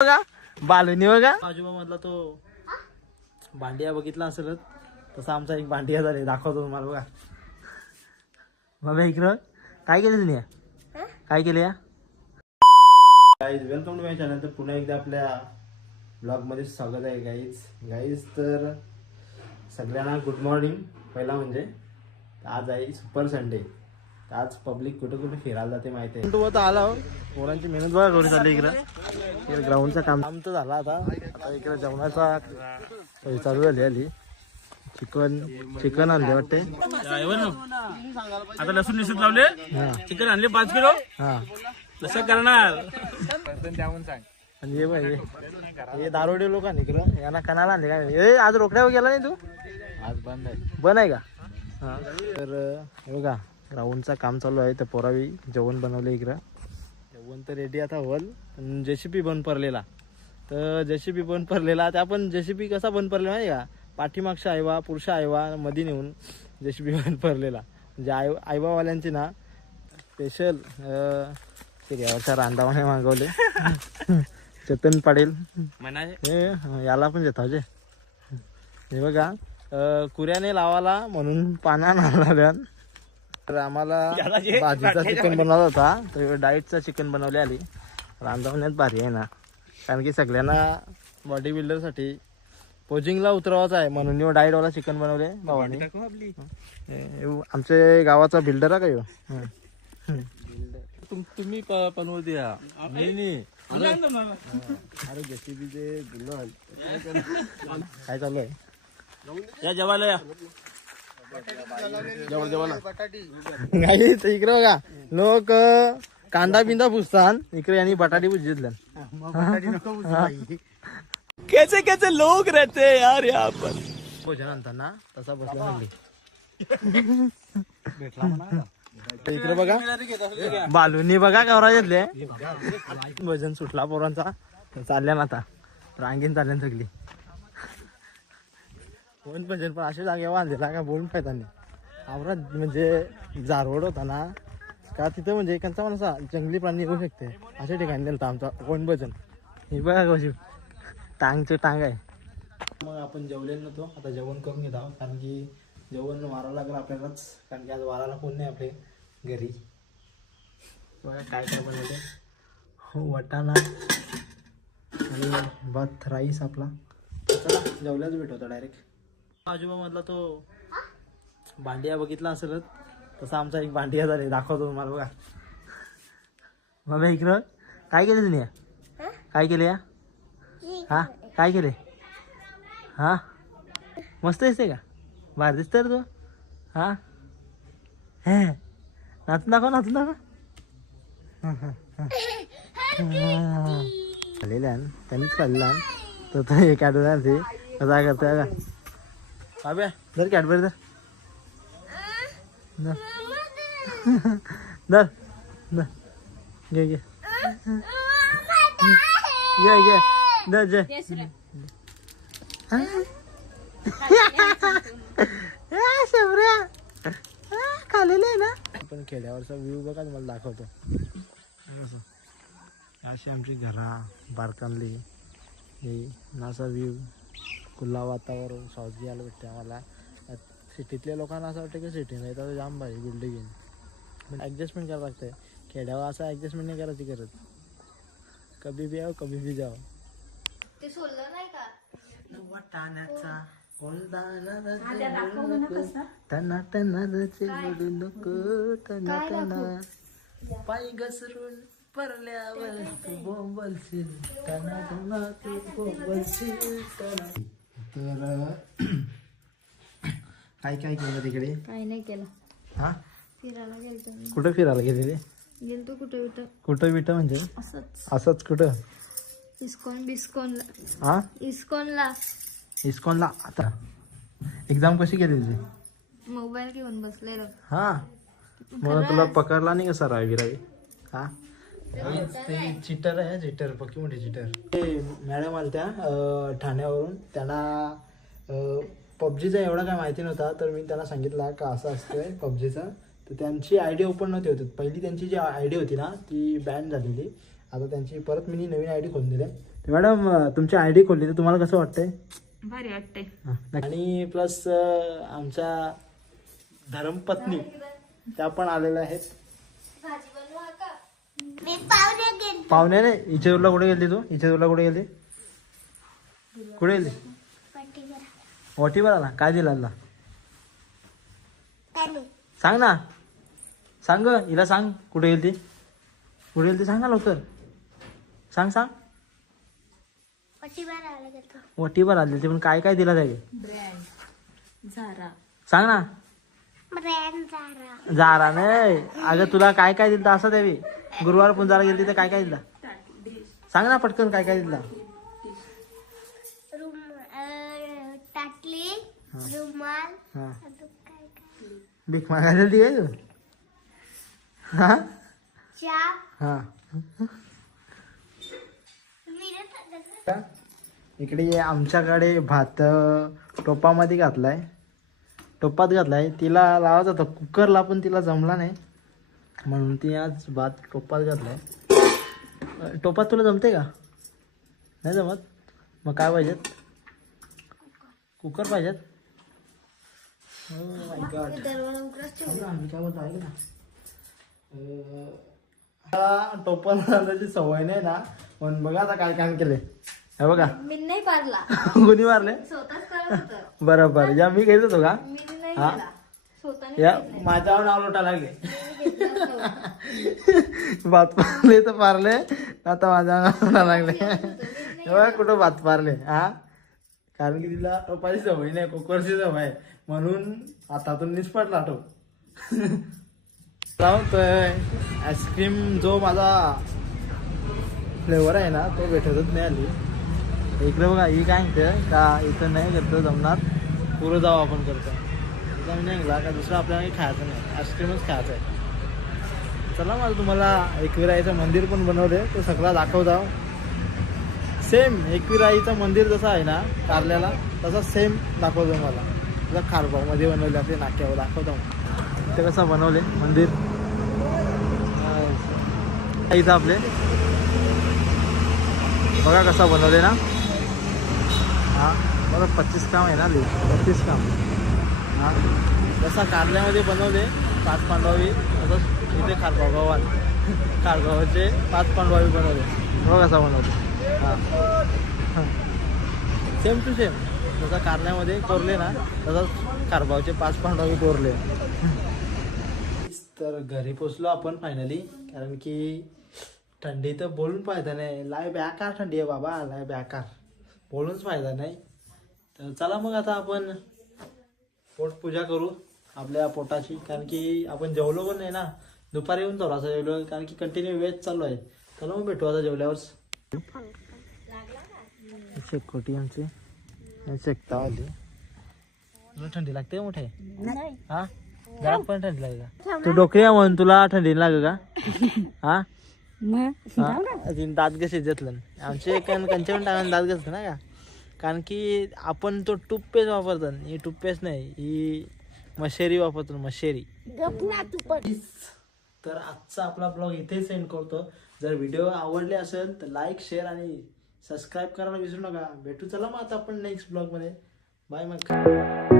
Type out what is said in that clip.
बघा बालुनी बघा आजोबा मधला तो भांडिया बघितला असेलच तसा आमचा एक भांडिया झाले दाखवतो तुम्हाला बघा. बाबा इकडं काय केलं तुम्ही काय केलं या guys welcome to my channel. तर पुन्हा एकदा आपल्या ब्लॉग मध्ये स्वागत आहे गाईज. तर सगळ्यांना गुड मॉर्निंग. पहिला म्हणजे आज आहे सुपर संडे. आज पब्लिक कुठे कुठे फिरायला जाते माहिती आहे. तो आता आला पोरांची मेहनत बघा करून चालली इकडं. ग्राउंडचं काम तर झालं आता इकडे जेवणाचा चालू झाली आली. चिकन आणले वाटते आता लसूण निसून लावले चिकन आणले 5 किलो. हा कसं करणार आणि हे बाई हे दारोडे लोक इकडं यांना कणाला आणले काय. हे आज रोकड्यावर गेला नाही तू. आज बंद आहे का. हा तर हे बघा ग्राउंडचं काम चालू आहे. तर पोरावी जेवण बनवलं इकडं. जेवण तर रेडी आता होल. JCB बंद पडलेला. तर JCB बंद पडलेला त्या पण JCB कसा बंद पडलेला माहिती का. पाठीमागच्या आयवा पुरुषा आयवा मध्ये नेऊन JCB बंद पडलेला. म्हणजे आयवावाल्यांची ना स्पेशल यावरच्या रांधावाने मागवले. चेतन पाटील हे याला पण देत जे हे बघा कुऱ्याने लावाला म्हणून पाना नाला. तर आम्हाला भाजीचा चिकन बनवला होता. तर डाएटचा चिकन बनवले आली. रांधवण्यात भारी आहे ना. कारण की सगळ्यांना बॉडी बिल्डरसाठी पोजिंगला उतरवायचं आहे म्हणून डाएटवाला चिकन बनवले भावाने. आमच्या गावाचा बिल्डर आहे का ह्यो. तुम्ही बनवू द्या. अरे JCBचे काय चालू आहे या जेवायला या नाही. इकडे बघा लोक कांदा बिंदा पुसतात इकडे यांनी बटाटी पुसले. कैसे कैसे लोग रहते हैं यार यहाँ पर. भोजन आणताना तसा बसला नाही. इकडे बघा बालूनी बघा कवरा घेतले. भजन सुटला पोरांचा चालल्या ना आता रांगीन चालल्यान सगळी. कोण भजन पण अशा जागेवर बांधलेला का बोलून फायदा नाही. आवरा म्हणजे जारवड होता ना का तिथं म्हणजे एकांचा पण असा जंगली प्राणी येऊ शकते अशा ठिकाणी नेलता आमचा कोण भजन. हे बघा कशी टांगचे टांग आहे. मग आपण जेवलेलो नव्हतो आता जेवण करून घेत आहोत. कारण की जेवण वारावं लागलं आपल्यालाच. कारण की आज वाराला कोण नाही आपले घरी. बघा काय काय बनवते. हो वाटाणा आणि भात राईस आपला. चला जेवल्याच भेट होता डायरेक्ट. आजोबा मधला तो भांडिया बघितला असेलच तसा आमचा एक भांडिया झाले दाखवतो तुम्हाला बघा. बाबा इकडं काय केलं तुम्ही काय केले या हा काय केले हा मस्त दिसते का बाहेर दिसतं रे तू. हा हे नाचून दाखव नाचून दाखव. खाल्लेल्या त्यांनीच खाल्लेला तर हे कॅडबरी ते कसा करतोय का बाब्या धर कॅडबरी धर धर धर घे घे घे घे धर जय खालेलं आहे ना. आपण खेड्यावरचा व्ह्यू बघा तुम्हाला दाखवतो. अशी आमची घरा बारकानली हे नासा व्ह्यू खुला वातावरण सावजी यायला भेटते आम्हाला. सिटीतल्या लोकांना असं वाटतं की सिटी नाही तर जाम भारी बिल्डिंग पण ॲडजस्टमेंट करावं लागतं. खेड्यावर असं ॲडजस्टमेंट नाही करायची गरज. कभी भी आओ कभी भी जाओ. ते सोडलं नाही का वाटाण्याचा टना टना रचू नको टना टना पाय घसरून परल्यावर तू बोंबलशील टना टना तू बोंबलशील टना. तर काय काय केलं तिकडे. काही नाही केलं. हा फिरायला गेलतो. कुठं फिरायला गेलेले गेलतो कुठं कुठं बिटं म्हणजे असंच कुठं इस्कॉन बिस्कॉनला. हा इस्कॉनला. आता एक्झाम कशी गेली तुझी. मोबाईल घेऊन बसलेलो. हा मग तुला पकडला नाही का सर रावी. हा ते चिटर आहे चिटर पक्की मोठी चिटर. ते मॅडम आल्या त्या ठाण्यावरून. त्यांना पबजीचा एवढा काय माहिती नव्हता. तर मी त्यांना सांगितलं का असं असतंय पबजीचं. तर त्यांची ID ओपन नव्हती होती. पहिली त्यांची जी ID होती ना ती बॅन झालेली. आता त्यांची परत मी नवीन ID खोलून दिली. मॅडम तुमची ID खोलली तर तुम्हाला कसं वाटतंय? भारी वाटतंय. आणि प्लस आमच्या धर्मपत्नी त्या पण आलेल्या आहेत. पाहुण्याने इचेरूरला कुठे गेली तू? इचेरूरला कुठे गेली? कुठे गेली? वाटीवर आला. काय दिला? सांग ना, सांग ग, हिला सांग कुठे गेली ती? कुठे गेली ती सांग ना लवकर. सांग. वटीवर आले ते पण काय काय दिला त्याने? सांग ना. जारा नाही अगं, तुला काय काय दिलं असं द्यावी. गुरुवार पुंजाला गेली तर काय काय दिला सांग ना पटकन. काय काय दिला? भीक मागायला ती काय तू? हा हा. इकडे आमच्याकडे भात टोपामध्ये घातलाय. टोपात घातलाय. तिला लावायचा होता कुकरला पण तिला जमला नाही म्हणून ती आज भात टोपात घातलाय. टोपात तुला जमते का? नाही जमत? मग काय पाहिजेत? कुकर पाहिजेत? माय गॉड. मी काय बोलतो ऐक ना. टोपात घालायची सवय नाही ना पण बघा आता काय काम केले. हे बघा. मी नाही पारला. कोणी मारले? स्वतःच करत होतं. बरोबर. या मी घेत होतो का? मी नाही हा? केला. स्वतःने या घेतलाय. माझ्यावर नाव लोटा लागले. घेतलाच नव्हता. भात पारले तर पारले आता माझ्या नाव लागले. तेव्हा कुठं भात पारले हा? कारण की तिला टोपाची सवय नाही, कुकरची सवय आहे म्हणून हातातून निष्पटला तो. लावतोय आईस्क्रीम. जो माझा फ्लेवर आहे ना तो भेटतच नाही आली. इकडे बघा ही काय म्हणते का इथं नाही करतो जमणार, पुरं जाऊ आपण करतो. इथं मी नाही गेला का दुसरं आपल्याला काही खायचं नाही, आईस्क्रीमच खायचं आहे. चला मला तुम्हाला एकविराईचं मंदिर पण बनवले तो सगळा दाखवतो. सेम एकविराईचं मंदिर जसं आहे ना कारल्याला तसा सेम दाखवतो मला. तुला खारबावमध्ये बनवले आपले नाक्यावर दाखवतो. ते कसं बनवले मंदिर इथं आपले बघा कसा बनवले ना. हां बघा 25 काम आहे ना, 25 काम. हां जसा कारल्यामध्ये बनवले 5 पांडवावी तसंच इथे खारगाव गावात खारगावाचे 5 पांडवावी बनवले. बघा कसा बनवले. हां सेम टू सेम जसा कारल्यामध्ये कोरले ना तसंच खारगावचे 5 पांडवावी कोरले. तर घरी पोचलो आपण फायनली. कारण की थंडी तर बोलून फायदा नाही. लाय बेकार थंडी आहे बाबा, लाय बेकार, बोलूनच फायदा नाही. तर चला मग आता आपण पोटपूजा करू आपल्या पोटाची. कारण की आपण जेवलो पण नाही ना, दुपारी येऊन थोडासा जेवलो कारण की कंटिन्यू वेज चालू आहे. चला मग भेटू आता जेवल्यावर. शेकोटी आमची शेकता आली. तुला थंडी लागते मोठे? हा घरात पण थंडी लागेल का? तू डोकरी म्हणून तुला थंडी लागेल का? हा दात घसे घेतलं आमचे कंच्या पण टाकायला दात घसत ना का. कारण की आपण तो टूथपेस्ट वापरतो. ही टूथपेस्ट नाही, ही मशेरी वापरतो, मशेरी. तर आजचा आपला ब्लॉग इथे सेंड करतो. जर व्हिडिओ आवडले असेल तर लाईक, शेअर आणि सबस्क्राईब करायला विसरू नका. भेटू चला मग आता आपण नेक्स्ट ब्लॉग मध्ये. बाय मग.